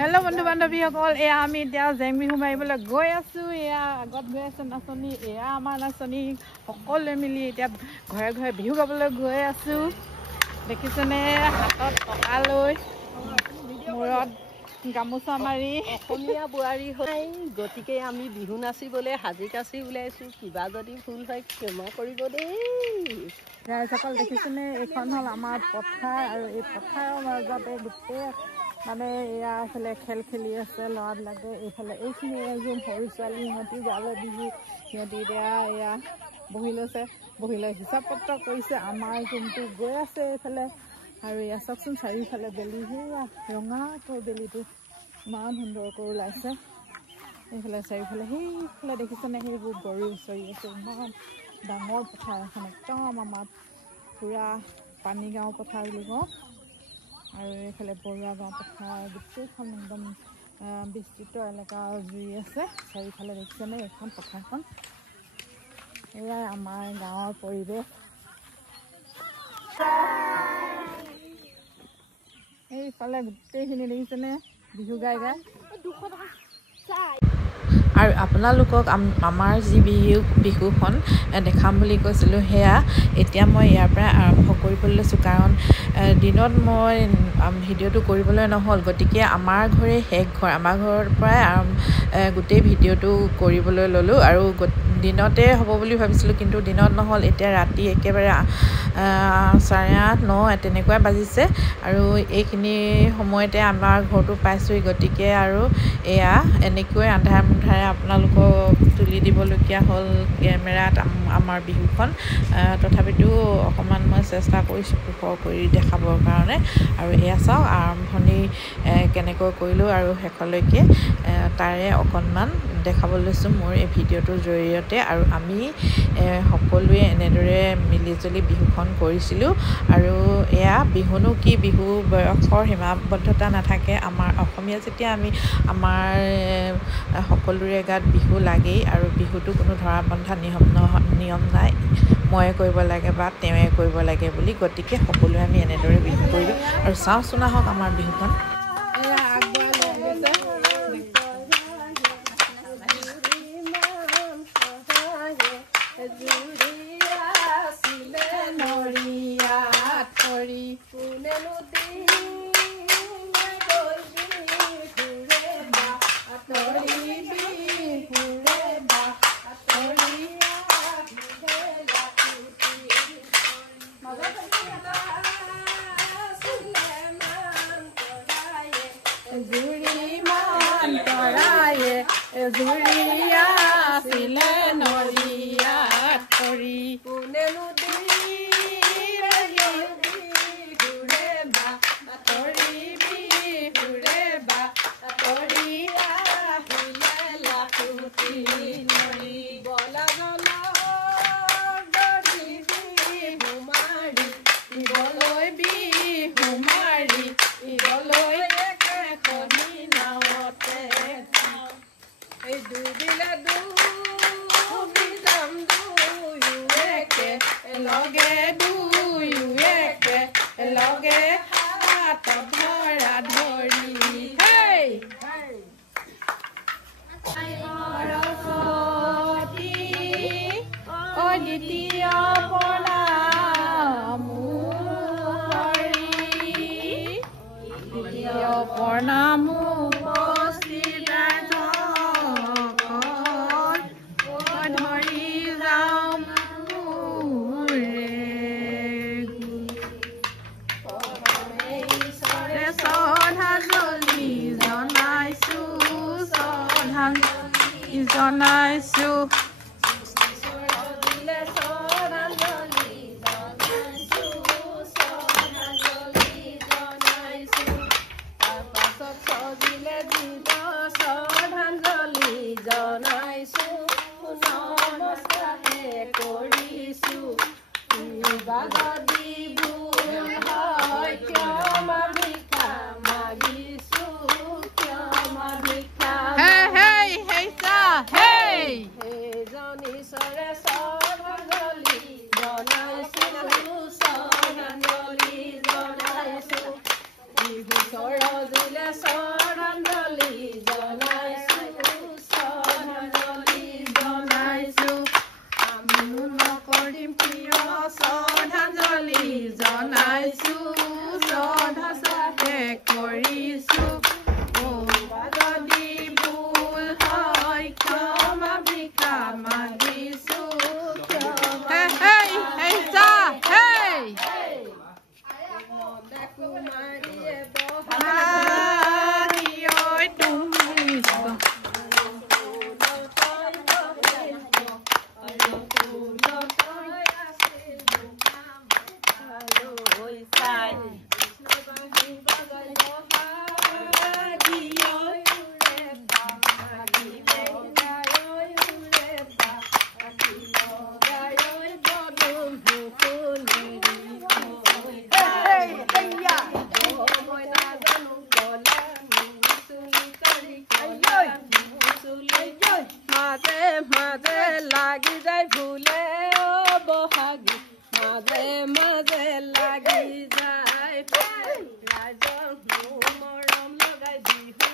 Hello' বন্ধু বান্ধৱীসকল, এয়া আমি এতিয়া জেং বিহু মাৰিবলৈ গৈ আছোঁ। এয়া আগত গৈ আছে নাচনী, এয়া আমাৰ নাচনী। সকলোৱে মিলি এতিয়া ঘৰে ঘৰে বিহু গাবলৈ গৈ আছোঁ। দেখিছেনে? হাতত টকা লৈ, মূৰত গামোচা মাৰি অসমীয়া বোৱাৰী হৈ গতিকে আমি বিহু নাচিবলৈ সাজি কাচি ওলাইছোঁ। কিবা যদি ভুল হয় ক্ষমা কৰিব দেই। ৰাইজসকল দেখিছেনে? এইখন হ'ল আমাৰ পথাৰ, আৰু এই পথাৰৰ মাজতে গোটেই মানে এয়া এইফালে খেল খেলি আছে ল'ৰাবিলাকে। এইফালে এইখিনি এযোৰ সৰু ছোৱালী, সিহঁতি গালে বিহু। সিহঁতি এতিয়া এয়া বহি লৈছে, বহি লৈ হিচাপ পত্ৰ কৰিছে। আমাৰ যোনটো গৈ আছে এইফালে, আৰু এয়া চাওকচোন চাৰিওফালে বেলি, সেয়া ৰঙাকৈ বেলিটো ইমান সুন্দৰকৈ ওলাইছে। এইফালে চাৰিওফালে সেইফালে দেখিছেনে? সেইবোৰ গৰু চৰি আছে। ইমান ডাঙৰ পথাৰ এখন, একদম আমাৰ পূৰা পানীগাঁও পথাৰ বুলি কওঁ। আৰু এইফালে বৰুৱা গাঁও পথাৰ, গোটেইখন একদম বিস্তৃত এলেকা জুৰি আছে চাৰিওফালে। দেখিছেনে এইখন পথাৰখন? এয়াই আমাৰ গাঁৱৰ পৰিৱেশ। এইফালে গোটেইখিনি দেখিছেনে বিহু গাই গাই। আৰু আপোনালোকক আমাৰ যি বিহুখন দেখাম বুলি কৈছিলোঁ, সেয়া এতিয়া মই ইয়াৰ পৰা আৰম্ভ কৰিবলৈ লৈছোঁ। কাৰণ দিনত মই ভিডিঅ'টো কৰিবলৈ নহ'ল, গতিকে আমাৰ ঘৰে শেষ ঘৰ। আমাৰ ঘৰৰ পৰাই গোটেই ভিডিঅ'টো কৰিবলৈ ল'লোঁ। আৰু দিনতে হ'ব বুলি ভাবিছিলোঁ, কিন্তু দিনত নহ'ল। এতিয়া ৰাতি একেবাৰে 8:30, 9 তেনেকুৱাই বাজিছে। আৰু এইখিনি সময়তে আমাৰ ঘৰটো পাইছোঁহি। গতিকে আৰু এয়া এনেকৈ আন্ধাৰে মুন্ধাৰে আপোনালোকক তুলি দিবলগীয়া হ'ল কেমেৰাত আমাৰ বিহুখন। তথাপিতো অকণমান মই চেষ্টা কৰিছোঁ পোহৰ কৰি দেখাবৰ কাৰণে। আৰু এয়া চাওক, আৰম্ভণি কেনেকৈ কৰিলোঁ আৰু শেষলৈকে তাৰে অকণমান দেখাব লৈছোঁ মোৰ এই ভিডিঅ'টোৰ জৰিয়তে। আৰু আমি সকলোৱে এনেদৰে মিলিজুলি বিহুখন কৰিছিলোঁ। আৰু এয়া বিহুনো কি, বিহু বয়সৰ সীমাবদ্ধতা নাথাকে। আমাৰ অসমীয়া যেতিয়া আমি আমাৰ সকলোৰে গাত বিহু লাগেই। আৰু বিহুটো কোনো ধৰা বন্ধা নিয়ম নাই, ময়ে কৰিব লাগে বা তেওঁৱে কৰিব লাগে বুলি। গতিকে সকলোৱে আমি এনেদৰে বিহু কৰিলোঁ। আৰু চাওঁচোন আহক আমাৰ বিহুখন। জুৰিয়া আছিলে নৰিয়াত পৰি, লগে দুয়োকে লগে হাত ধৰা ধৰি, সৰস্বতী দ্বিতীয় প্ৰণাম দ্বিতীয় প্ৰণাম জনাইছোঁ। মাজে মাজে লাগি যায় ভুলে ও বহাগী মাজে মাজে লাগি যায় ৰাইজৰ মৰম লগাই বিহু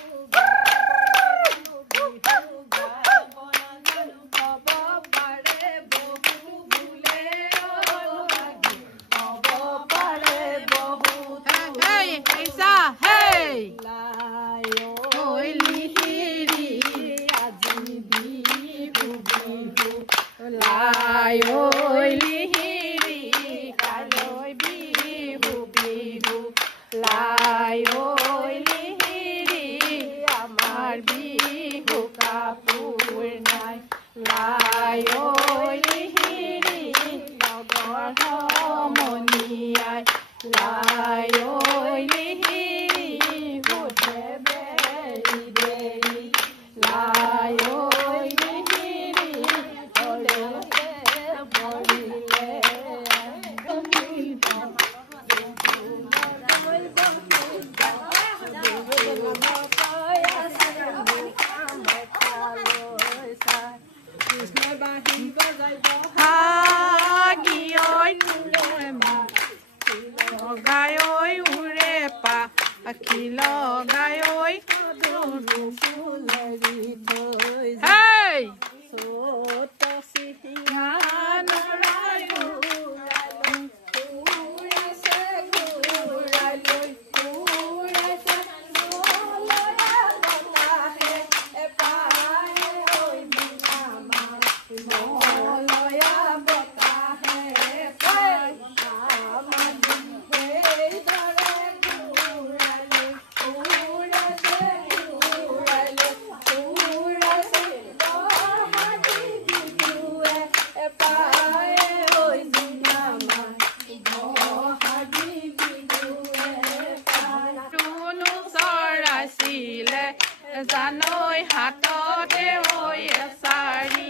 জানৈ হাততে হৈ এচাৰি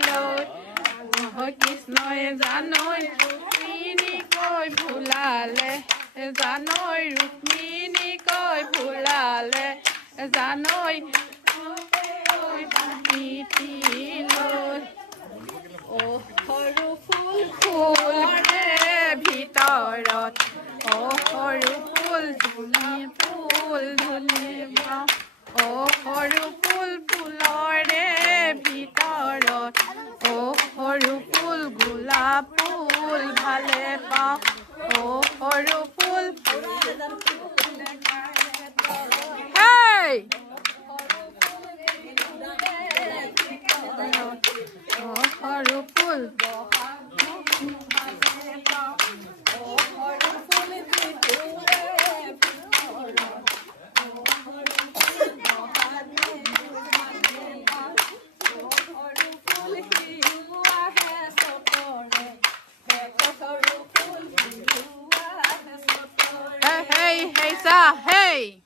লৈ কৃষ্ণই জানৈ ৰুক্মিণীকৈ ভুলালে জানৈ ৰুক্মিণীকৈ ভুলালে জানৈ ও সৰু ফুল ফুলৰে ভিতৰত ও সৰু ফুল ধুলি ও সৰু ফুল ফুলৰে ভিতৰত ও সৰু ফুল গোলাপ ফুল ভালে পাওঁ ও সৰু ফুল সৰু ফুল Hey!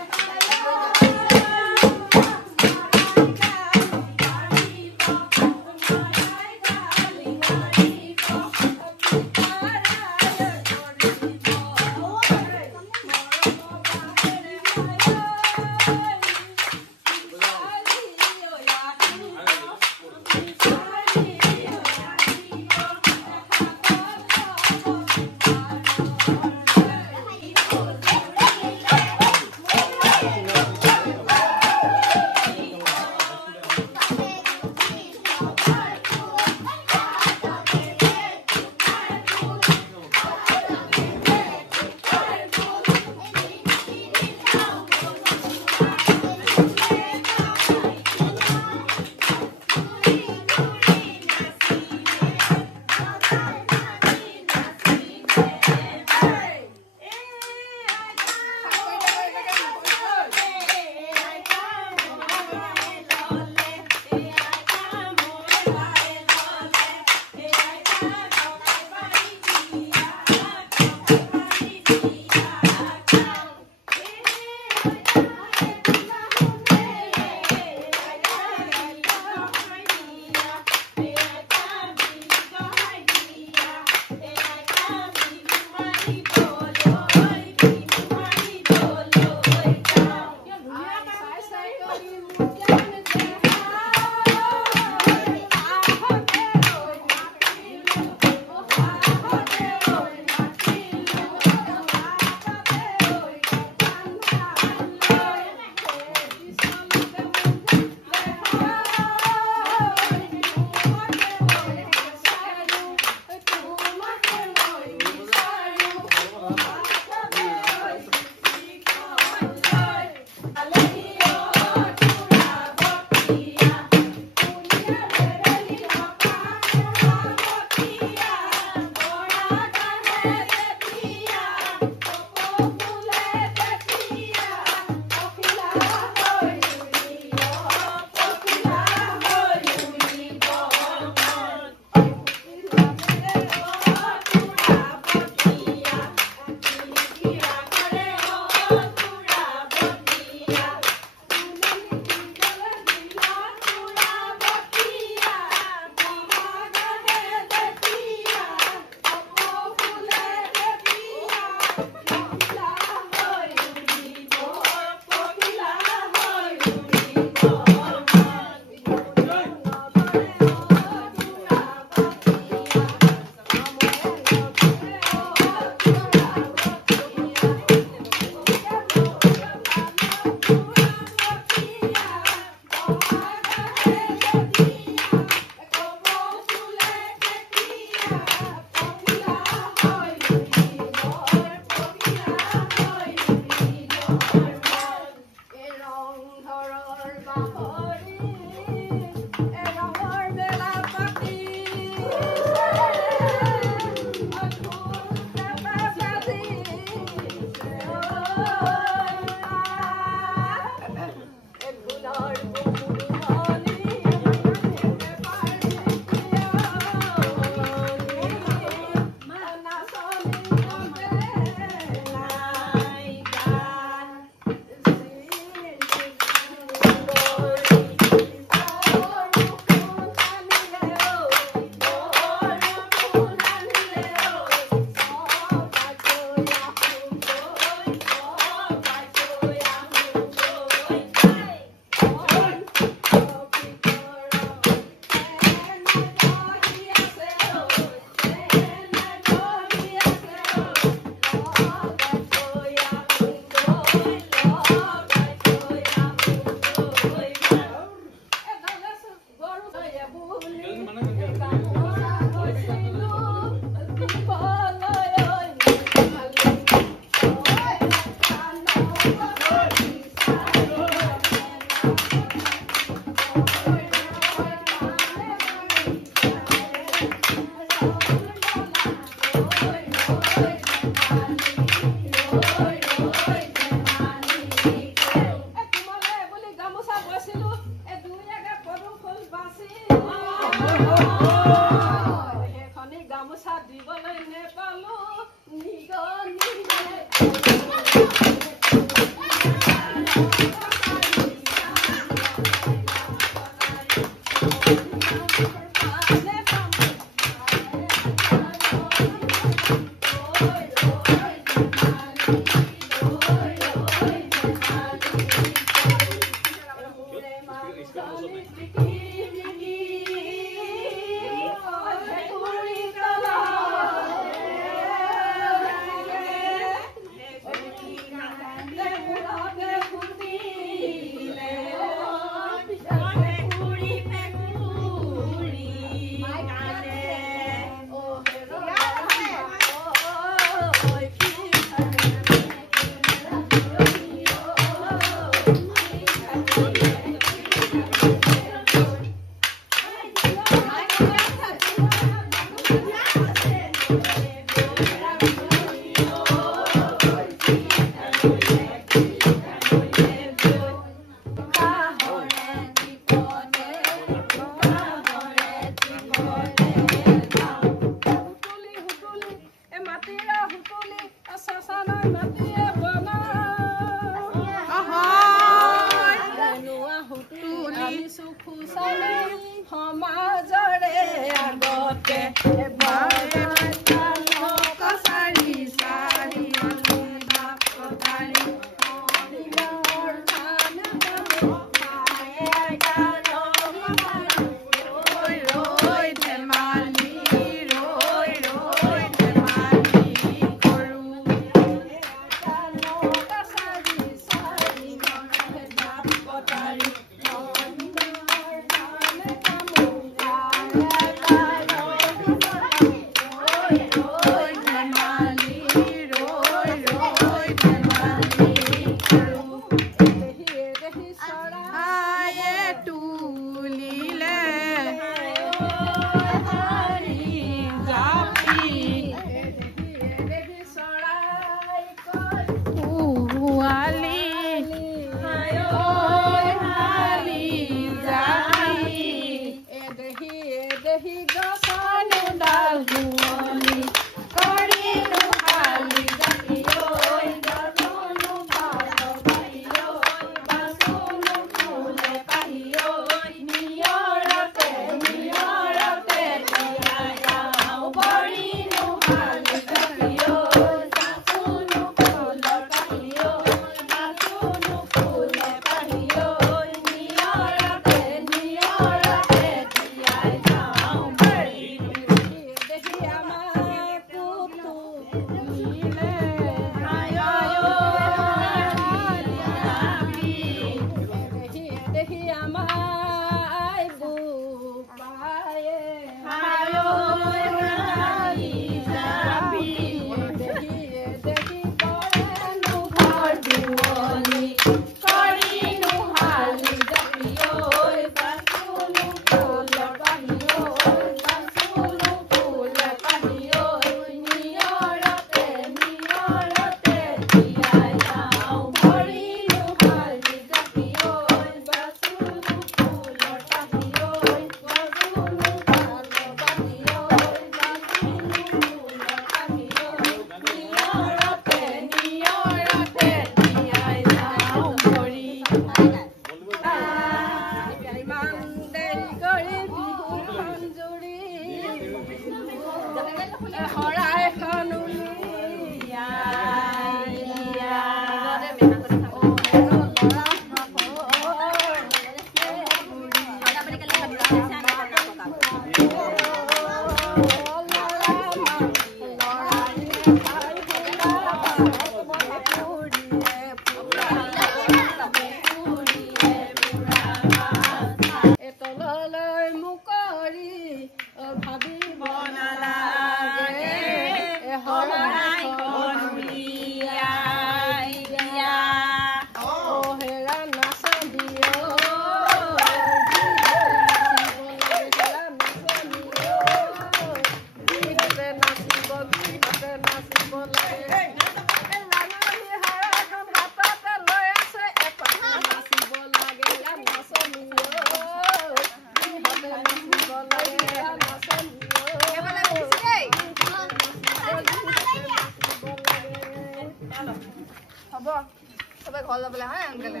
সবে ঘৰ যাবলৈ হা আনকালে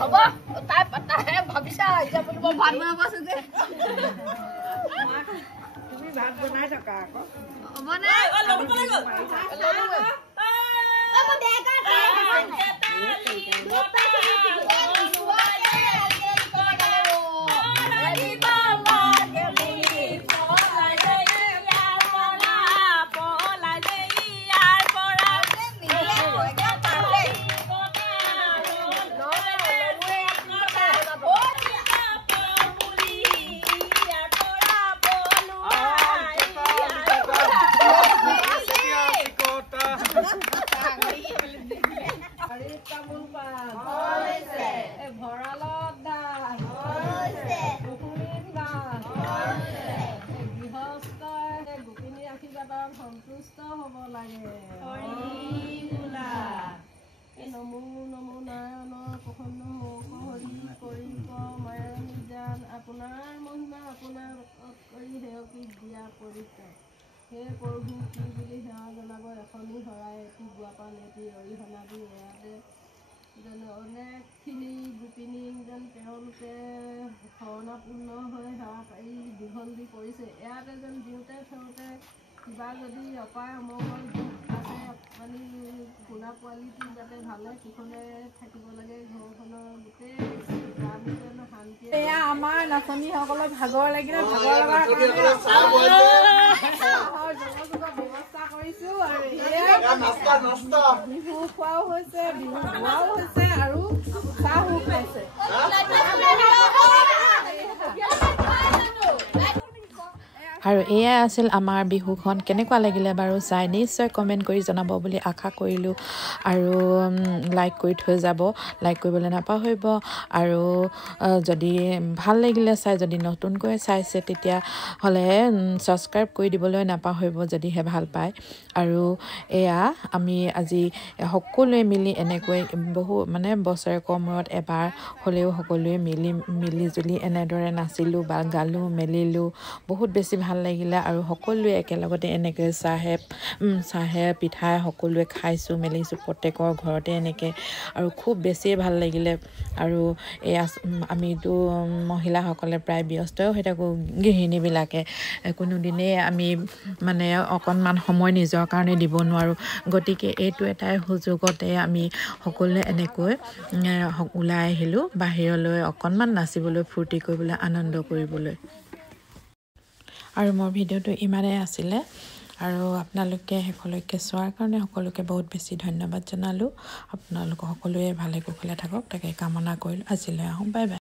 হ'ব তাই তাই ভাবিছা এতিয়া বুলি মই ভাত বনাব আছে যে তুমি ভাত বনাই থকা আকৌ বনাই সন্তুষ্ট হ'ব লাগে নমো নমো নাৰায়ণৰ প্ৰসন্ন হৰি কৰিব মায়া নিজান আপোনাৰ মহিমা আপোনাৰ কৰি সেৱকীক দিয়া পৰিত্ৰাণ হে প্ৰভু কি বুলি সেৱা জনাব এখনি শৰাই এটি গুৱাপান এটি অৰিহণা দি এয়াতে যেন অনেকখিনি গোপিনী যেন তেওঁলোকে শৰণাপূৰ্ণ হৈ সেৱা পাৰি দীঘল দি কৰিছে ইয়াতে যেন দিওঁতে থওঁতে কিবা যদি অপায় অমংগল আছে মানে পোনা পোৱালিটো যাতে ভালে কুশলে থাকিব লাগে ঘৰখনৰ গোটেই গাটো যেন শান্তি এয়া আমাৰ নাচনীসকলৰ ভাগৰ লাগিলে ভাগৰ লগাৰ ব্যৱস্থা কৰিছো আৰু বিহু খোৱাও হৈছে বিহু খোৱাও হৈছে আৰু চাহো খাইছে আৰু এয়াই আছিল আমাৰ বিহুখন কেনেকুৱা লাগিলে বাৰু চাই নিশ্চয় কমেণ্ট কৰি জনাব বুলি আশা কৰিলোঁ আৰু লাইক কৰি থৈ যাব লাইক কৰিবলৈ নাপাহৰিব আৰু যদি ভাল লাগিলে চাই যদি নতুনকৈ চাইছে তেতিয়াহ'লে ছাবস্ক্ৰাইব কৰি দিবলৈ নাপাহৰিব যদিহে ভাল পায় আৰু এয়া আমি আজি সকলোৱে মিলি এনেকৈ বহু মানে বছৰেকৰ মূৰত এবাৰ হ'লেও সকলোৱে মিলি জুলি এনেদৰে নাচিলোঁ বা গালোঁ মেলিলোঁ বহুত বেছি ভাল লাগিলে আৰু সকলোৱে একেলগতে এনেকৈ চাহে পিঠাই সকলোৱে খাইছোঁ মেলিছোঁ প্ৰত্যেকৰ ঘৰতে এনেকৈ আৰু খুব বেছিয়ে ভাল লাগিলে আৰু এয়া আমিতো মহিলাসকলে প্ৰায় ব্যস্তই হৈ থাকোঁ গৃহিণীবিলাকে কোনোদিনেই আমি মানে অকণমান সময় নিজৰ কাৰণে দিব নোৱাৰোঁ গতিকে এইটো এটাই সুযোগতে আমি সকলোৱে এনেকৈ ওলাই আহিলোঁ বাহিৰলৈ অকণমান নাচিবলৈ ফূৰ্তি কৰিবলৈ আনন্দ কৰিবলৈ আৰু মোৰ ভিডিঅ'টো ইমানেই আছিলে আৰু আপোনালোকে শেষলৈকে চোৱাৰ কাৰণে সকলোকে বহুত বেছি ধন্যবাদ জনালোঁ আপোনালোক সকলোৱে ভালে কুশলে থাকক তাকে কামনা কৰিলোঁ আজিলৈ আহোঁ বাই বাই